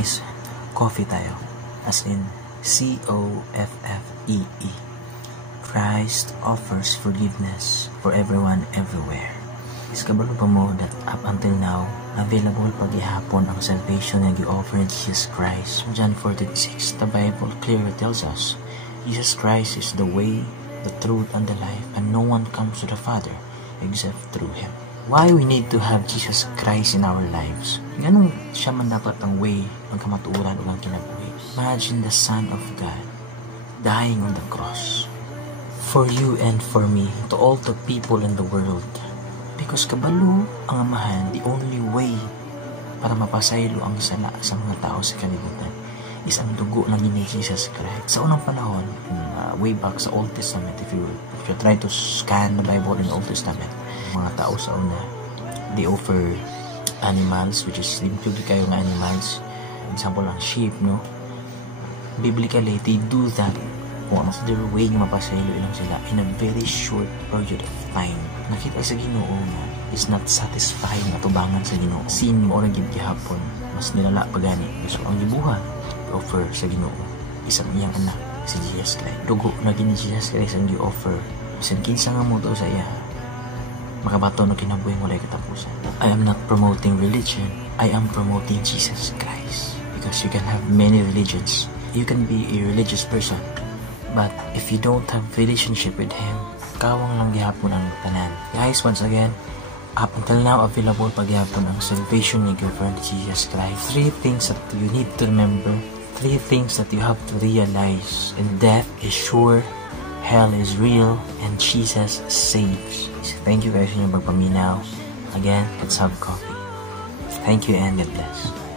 guys, coffee tayo. As in, C-O-F-F-E-E. Christ offers forgiveness for everyone everywhere. Is kabalo pa mo that up until now, available paghihapon ang salvation na gi-offer ni Jesus Christ. John 4:26, the Bible clearly tells us, Jesus Christ is the way, the truth, and the life, and no one comes to the Father except through Him. Why we need to have Jesus Christ in our lives? Ganun siya man dapat ang way, ang kamatuoran o ang kinabuhi. Imagine the Son of God dying on the cross for you and for me, to all the people in the world. Because kabalo ang amahan, the only way para mapasaylo ang sala sa mga tao sa kalibutan is ang dugo ng ni Jesus Christ. Sa unang panahon, way back sa Old Testament, if you try to scan the Bible in the Old Testament, mga tao sa una, they offer animals, which is include kayo ng animals, example ang sheep, no? Biblically, they do that kung ano sa their way na mapasaylo ilang sila in a very short period of time. Nakita sa Ginoo na is not satisfying atubangan sa Ginoo. Sin mo orang gihapon, mas nilala pa gani. So ang gibuhat offer sa Ginoo isang iyang anak, si Jesus Christ. Dugo na gini Jesus Christ ang gi-offer. Bisan kinsa nga mo to sa iya, makabato na kinabuhi walay katapusan. I am not promoting religion. I am promoting Jesus Christ. Because you can have many religions. You can be a religious person, but if you don't have relationship with Him, kawang lang gihapon ang tanan. Guys, once again, up until now, available paghihapon ang salvation ni Governor Jesus Christ. 3 things that you need to remember. 3 things that you have to realize. And death is sure, hell is real, and Jesus saves. So thank you guys for your pagpaminaw. Again, let's have coffee. Thank you and God bless.